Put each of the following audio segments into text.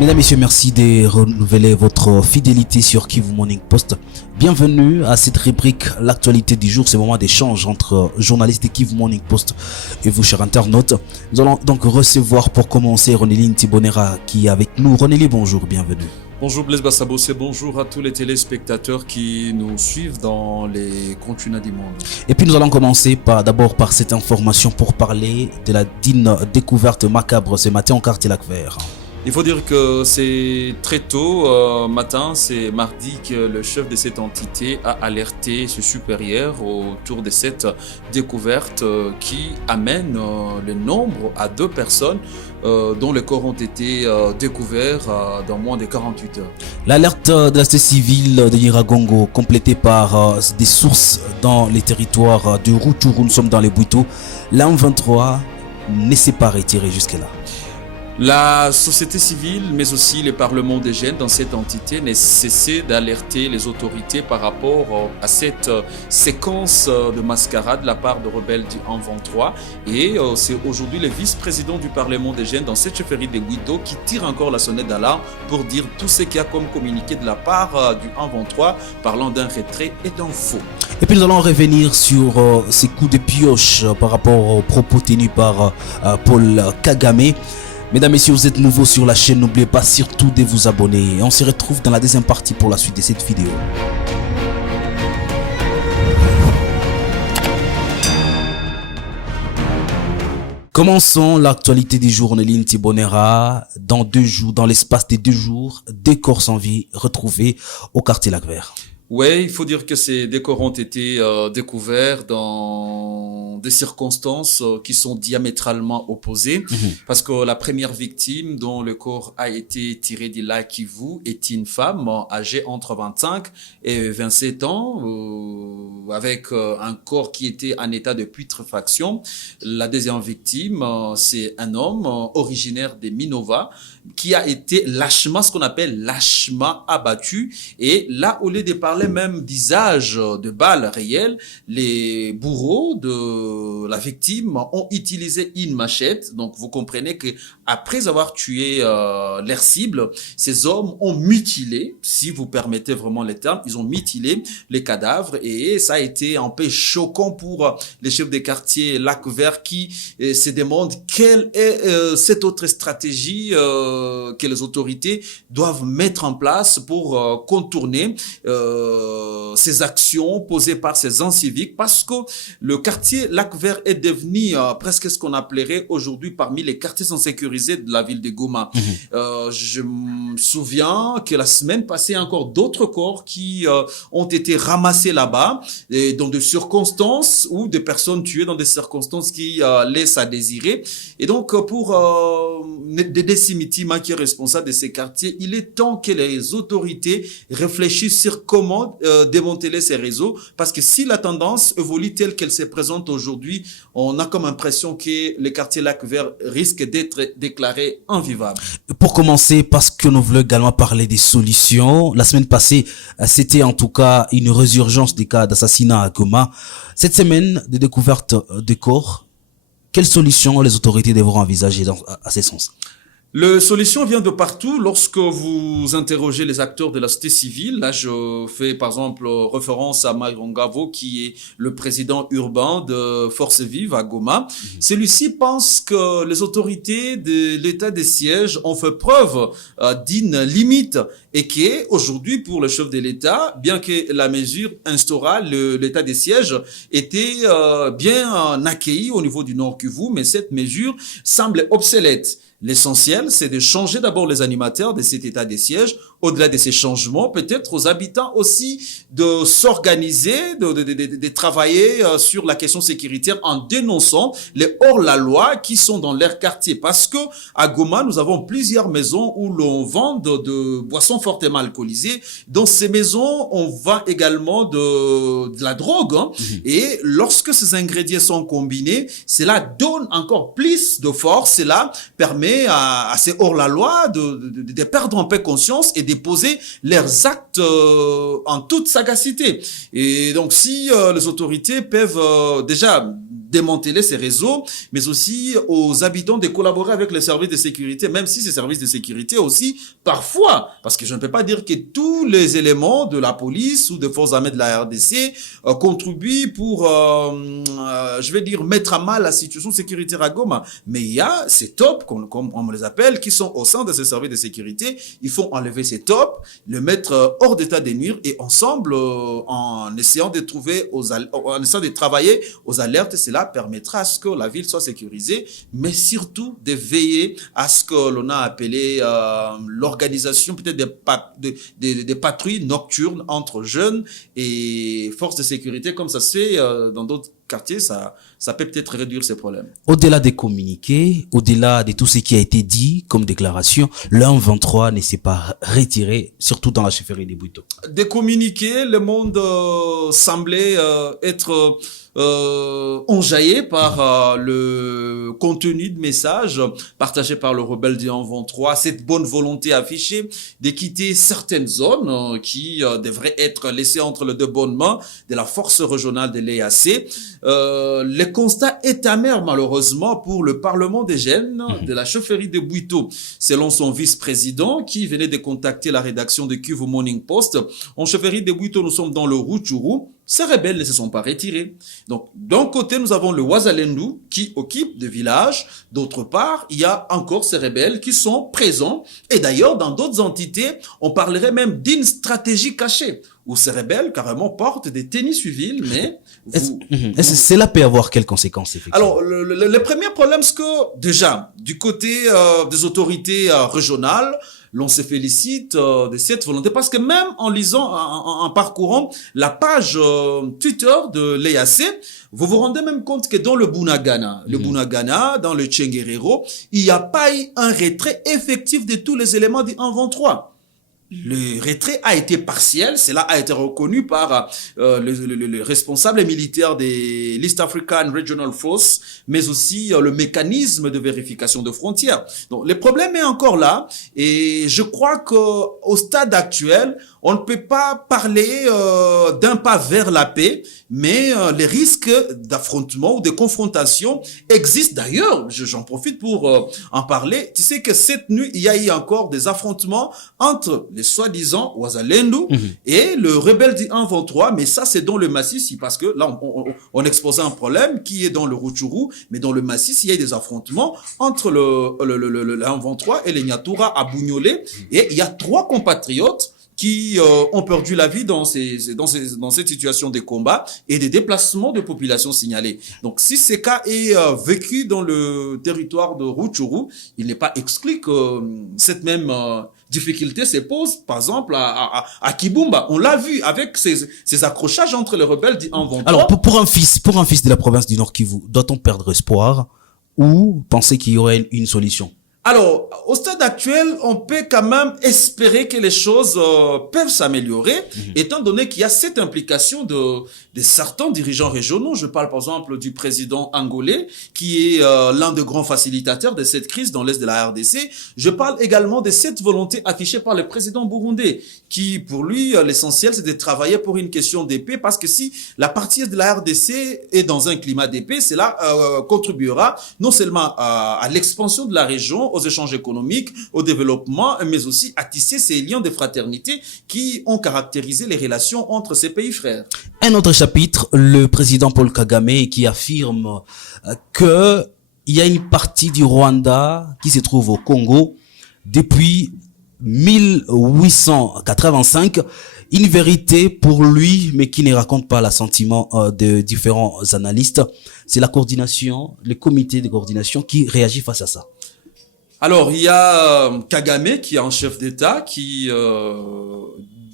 Mesdames, Messieurs, merci de renouveler votre fidélité sur Kivu Morning Post. Bienvenue à cette rubrique l'actualité du jour, ce moment d'échange entre journalistes de Kivu Morning Post et vous, chers internautes. Nous allons donc recevoir pour commencer Ronely Ntibonera qui est avec nous. Ronely, bonjour, bienvenue. Bonjour Blaise Bassabossé, bonjour à tous les téléspectateurs qui nous suivent dans les continents du monde. Et puis nous allons commencer d'abord par cette information pour parler de la digne découverte macabre ce matin au quartier Lac Vert. Il faut dire que c'est très tôt matin, c'est mardi que le chef de cette entité a alerté ses supérieurs autour de cette découverte qui amène le nombre à 2 personnes dont les corps ont été découverts dans moins de 48 heures. L'alerte de la société civile de Nyiragongo, complétée par des sources dans les territoires de Rutshuru, nous sommes dans les Bwito. La M23 ne s'est pas retirée jusque-là. La société civile, mais aussi les parlements des jeunes dans cette entité n'ont cessé d'alerter les autorités par rapport à cette séquence de mascarade de la part de rebelles du 1-23. Et c'est aujourd'hui le vice-président du parlement des jeunes dans cette chefferie de Bwito qui tire encore la sonnette d'alarme pour dire tout ce qu'il y a comme communiqué de la part du 1-23 parlant d'un retrait et d'un faux. Et puis nous allons revenir sur ces coups de pioche par rapport aux propos tenus par Paul Kagame. Mesdames, Messieurs, vous êtes nouveaux sur la chaîne, n'oubliez pas surtout de vous abonner. Et on se retrouve dans la deuxième partie pour la suite de cette vidéo. Commençons l'actualité du jour, Ronely Ntibonera. Dans 2 jours, dans l'espace de 2 jours, 2 corps sans vie retrouvés au quartier Lac Vert. Oui, il faut dire que ces décors ont été découverts dans des circonstances qui sont diamétralement opposées. Parce que la première victime dont le corps a été tiré du lac Kivu est une femme âgée entre 25 et 27 ans, avec un corps qui était en état de putréfaction. La deuxième victime, c'est un homme originaire de Minova qui a été lâchement, ce qu'on appelle lâchement abattu. Et là, au lieu de parler même d'usage de balles réelles, les bourreaux de la victime ont utilisé une machette. Donc, vous comprenez que après avoir tué leur cible, ces hommes ont mutilé, si vous permettez vraiment les termes, ils ont mutilé les cadavres et ça a été un peu choquant pour les chefs des quartiers Lac Vert qui se demandent quelle est cette autre stratégie que les autorités doivent mettre en place pour contourner ces actions posées par ces inciviques, parce que le quartier Lac Vert est devenu presque ce qu'on appellerait aujourd'hui parmi les quartiers insécurisés de la ville de Goma. Je me souviens que la semaine passée, encore d'autres corps qui ont été ramassés là-bas, et dans des circonstances ou des personnes tuées dans des circonstances qui laissent à désirer. Et donc, pour Dédé Simitima, qui est responsable de ces quartiers, il est temps que les autorités réfléchissent sur comment démanteler ces réseaux, parce que si la tendance évolue telle qu'elle se présente aujourd'hui, on a comme impression que le quartier Lac Vert risque d'être déclaré invivable. Pour commencer, parce que nous voulons également parler des solutions. La semaine passée, c'était en tout cas une résurgence des cas d'assassinat à Goma. Cette semaine de découverte de corps, quelles solutions les autorités devront envisager à ce sens? La solution vient de partout. Lorsque vous interrogez les acteurs de la société civile, là je fais par exemple référence à Maïrongavo qui est le président urbain de Force Vive à Goma. Celui-ci pense que les autorités de l'état des sièges ont fait preuve d'une limite et qu'aujourd'hui pour le chef de l'État, bien que la mesure instaura l'état des sièges était bien accueillie au niveau du Nord Kivu, mais cette mesure semble obsolète. L'essentiel, c'est de changer d'abord les animateurs de cet état des sièges. Au-delà de ces changements, peut-être aux habitants aussi de s'organiser, de travailler sur la question sécuritaire en dénonçant les hors-la-loi qui sont dans leur quartier. Parce que à Goma, nous avons plusieurs maisons où l'on vend de boissons fortement alcoolisées. Dans ces maisons, on vend également de la drogue. Et lorsque ces ingrédients sont combinés, cela donne encore plus de force. Cela permet à ces hors-la-loi de perdre un peu conscience et de poser leurs actes en toute sagacité. Et donc, si les autorités peuvent déjà démanteler ces réseaux, mais aussi aux habitants de collaborer avec les services de sécurité, même si ces services de sécurité aussi, parfois, parce que je ne peux pas dire que tous les éléments de la police ou des forces armées de la RDC contribuent pour, je vais dire, mettre à mal la situation sécuritaire à Goma. Mais il y a ces tops, comme on les appelle, qui sont au sein de ces services de sécurité. Il faut enlever ces tops, le mettre hors d'état de nuire et ensemble, en essayant de trouver, en essayant de travailler aux alertes, cela permettra à ce que la ville soit sécurisée, mais surtout de veiller à ce que l'on a appelé l'organisation peut-être des patrouilles nocturnes entre jeunes et forces de sécurité, comme ça se fait dans d'autres quartiers. Ça peut peut-être réduire ces problèmes. Au-delà des communiqués, au-delà de tout ce qui a été dit comme déclaration, le 23 ne s'est pas retiré, surtout dans la chefferie des Bouito. Des communiqués, le monde semblait être enjaillé par le contenu de messages partagés par le rebelle du 23, cette bonne volonté affichée de quitter certaines zones qui devraient être laissées entre les deux bonnes mains de la force régionale de l'EAC. Le constat est amer malheureusement pour le Parlement des jeunes de la chefferie de Bouito. Selon son vice-président qui venait de contacter la rédaction de Kivu Morning Post, en chefferie de Bouito, nous sommes dans le Rutshuru. Ces rebelles ne se sont pas retirés. Donc, d'un côté, nous avons le Wazalendo qui occupe des villages. D'autre part, il y a encore ces rebelles qui sont présents. Et d'ailleurs, dans d'autres entités, on parlerait même d'une stratégie cachée où ces rebelles carrément portent des tenues civiles, mais... Cela peut avoir quelles conséquences, effectivement? Alors, le premier problème, c'est que déjà, du côté des autorités régionales, l'on se félicite de cette volonté parce que même en lisant, en parcourant la page Twitter de l'EAC, vous vous rendez même compte que dans le Bunagana, dans le Tchenguerero, il n'y a pas eu un retrait effectif de tous les éléments du 1-23. Le retrait a été partiel, cela a été reconnu par le responsable militaire des l'East African Regional Force, mais aussi le mécanisme de vérification de frontières. Donc le problème est encore là et je crois que au stade actuel, on ne peut pas parler d'un pas vers la paix, mais les risques d'affrontement ou de confrontation existent. D'ailleurs, j'en profite pour en parler. Tu sais que cette nuit, il y a eu encore des affrontements entre les soi-disant Wazalendo et le rebelle du 1-23, mais ça c'est dans le Massissi, parce que là on exposait un problème qui est dans le Rutshuru, mais dans le Massissi il y a des affrontements entre le 1-23 et les Nyatura à Bougnolet, et il y a 3 compatriotes qui ont perdu la vie dans cette situation de combat et des déplacements de population signalés. Donc, si ce cas est vécu dans le territoire de Rutshuru, il n'est pas exclu que cette même difficulté se pose, par exemple, à Kibumba. On l'a vu avec ces accrochages entre les rebelles du 1-23. Alors, pour un fils de la province du Nord Kivu, doit-on perdre espoir ou penser qu'il y aurait une solution? Alors, au stade actuel, on peut quand même espérer que les choses peuvent s'améliorer, étant donné qu'il y a cette implication de certains dirigeants régionaux. Je parle par exemple du président angolais, qui est l'un des grands facilitateurs de cette crise dans l'est de la RDC. Je parle également de cette volonté affichée par le président burundais, qui pour lui, l'essentiel, c'est de travailler pour une question de paix, parce que si la partie de la RDC est dans un climat de paix, cela contribuera non seulement à l'expansion de la région, aux échanges économiques, au développement, mais aussi à tisser ces liens de fraternité qui ont caractérisé les relations entre ces pays frères. Un autre chapitre, le président Paul Kagame qui affirme que il y a une partie du Rwanda qui se trouve au Congo depuis 1885. Une vérité pour lui, mais qui ne raconte pas l'assentiment de différents analystes. C'est la coordination, le comité de coordination qui réagit face à ça. Alors, il y a Kagame qui est un chef d'État qui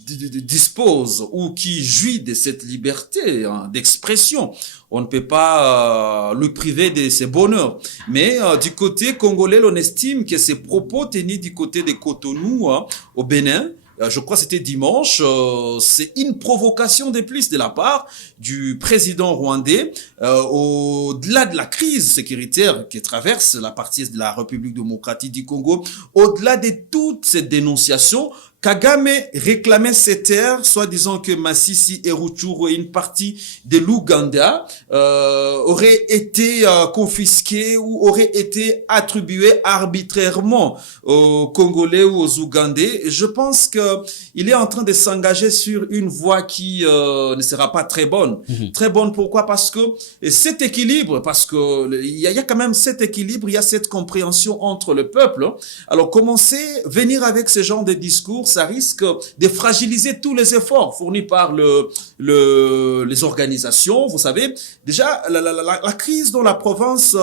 dispose ou qui jouit de cette liberté d'expression. On ne peut pas lui priver de ses bonheurs. Mais du côté congolais, on estime que ces propos tenus du côté de Cotonou au Bénin, je crois que c'était dimanche, c'est une provocation de plus de la part du président rwandais, au-delà de la crise sécuritaire qui traverse la partie de la République démocratique du Congo, au-delà de toutes ces dénonciations. Kagame réclamait ces terres, soi-disant que Masisi et Rutshuru et une partie de l'Ouganda auraient été confisquées ou auraient été attribuées arbitrairement aux Congolais ou aux Ougandais. Et je pense que il est en train de s'engager sur une voie qui ne sera pas très bonne. Très bonne pourquoi? Parce que cet équilibre, parce que il y a quand même cet équilibre, il y a cette compréhension entre le peuple. Alors venir avec ce genre de discours, ça risque de fragiliser tous les efforts fournis par les organisations. Vous savez, déjà, la crise dans la province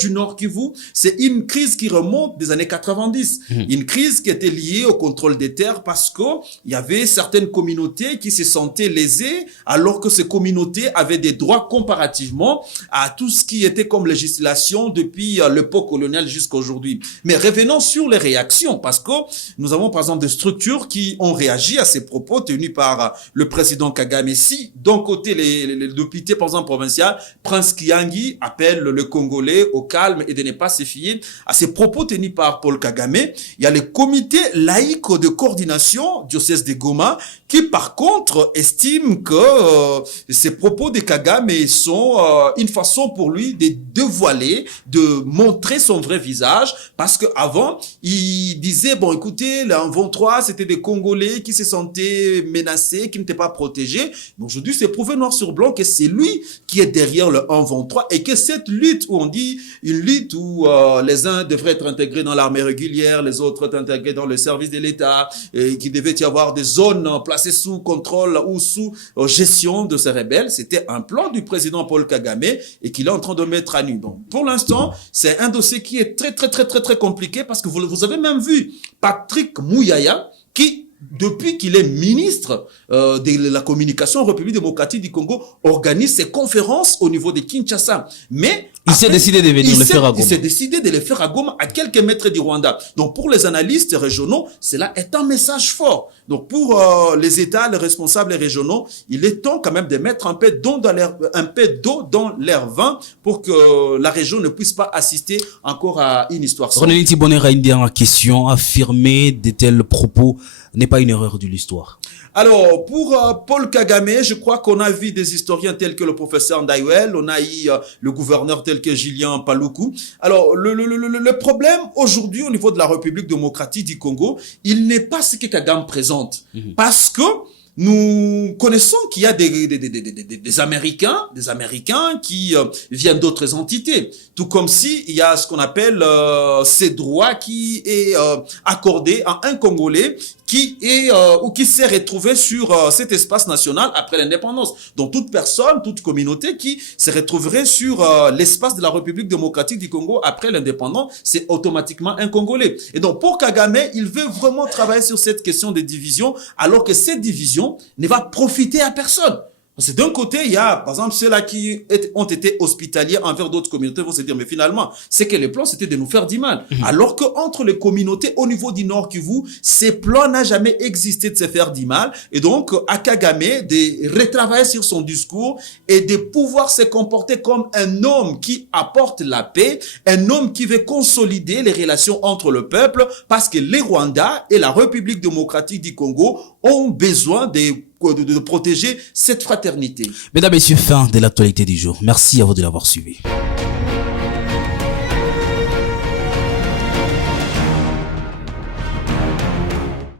du Nord Kivu, c'est une crise qui remonte des années 90. Une crise qui était liée au contrôle des terres parce que il y avait certaines communautés qui se sentaient lésées alors que ces communautés avaient des droits comparativement à tout ce qui était comme législation depuis l'époque coloniale jusqu'à aujourd'hui. Mais revenons sur les réactions parce que nous avons par exemple des structures qui ont réagi à ces propos tenus par le président Kagame. Si d'un côté les députés par exemple provinciaux, Prince Kiangi appelle le Congolais au calme et de ne pas se fier à ces propos tenus par Paul Kagame, il y a le comité laïque de coordination diocèse de Goma qui par contre estime que ces propos de Kagame sont une façon pour lui de dévoiler, de montrer son vrai visage parce que avant il disait bon écoutez le 23 c'était des Congolais qui se sentaient menacés, qui n'étaient pas protégés. Mais aujourd'hui c'est prouvé noir sur blanc que c'est lui qui est derrière le 1-23 et que cette lutte où on dit une lutte où les uns devraient être intégrés dans l'armée régulière, les autres être intégrés dans le service de l'État et qu'il devait y avoir des zones placées sous contrôle ou sous gestion de ces rebelles, c'était un plan du président Paul Kagame et qu'il est en train de mettre à nu. Donc pour l'instant, c'est un dossier qui est très compliqué parce que vous avez même vu Patrick Mouyaya qui depuis qu'il est ministre de la communication en République démocratique du Congo, organise ses conférences au niveau de Kinshasa. Mais il s'est décidé de venir le faire à Goma. Il s'est décidé de le faire à Goma, à quelques mètres du Rwanda. Donc pour les analystes régionaux, cela est un message fort. Donc pour les États, les responsables régionaux, il est temps quand même de mettre un peu d'eau dans leur vin pour que la région ne puisse pas assister encore à une histoire sombre. René Tibonner a une dernière question. Affirmer de tels propos n'est pas une erreur de l'histoire. Alors, pour Paul Kagame, je crois qu'on a vu des historiens tels que le professeur Ndaiwel, on a eu le gouverneur tel que Julien Paluku. Alors, le problème aujourd'hui au niveau de la République démocratique du Congo, il n'est pas ce que Kagame présente. Parce que nous connaissons qu'il y a des Américains qui viennent d'autres entités. Tout comme si il y a ce qu'on appelle ces droits qui est accordé à un Congolais qui est ou qui s'est retrouvé sur cet espace national après l'indépendance. Donc toute personne, toute communauté qui se retrouverait sur l'espace de la République démocratique du Congo après l'indépendance, c'est automatiquement un Congolais. Et donc pour Kagame, il veut vraiment travailler sur cette question de division, alors que cette division ne va profiter à personne. Parce que d'un côté, il y a, par exemple, ceux-là qui ont été hospitaliers envers d'autres communautés vont se dire, mais finalement, c'est que les plans, c'était de nous faire du mal. Alors que entre les communautés au niveau du Nord Kivu, ces plans n'ont jamais existé de se faire du mal. Et donc, à Kagame, de retravailler sur son discours et de pouvoir se comporter comme un homme qui apporte la paix, un homme qui veut consolider les relations entre le peuple, parce que les Rwandais et la République démocratique du Congo ont besoin de protéger cette fraternité. Mesdames et messieurs, fin de l'actualité du jour. Merci à vous de l'avoir suivi.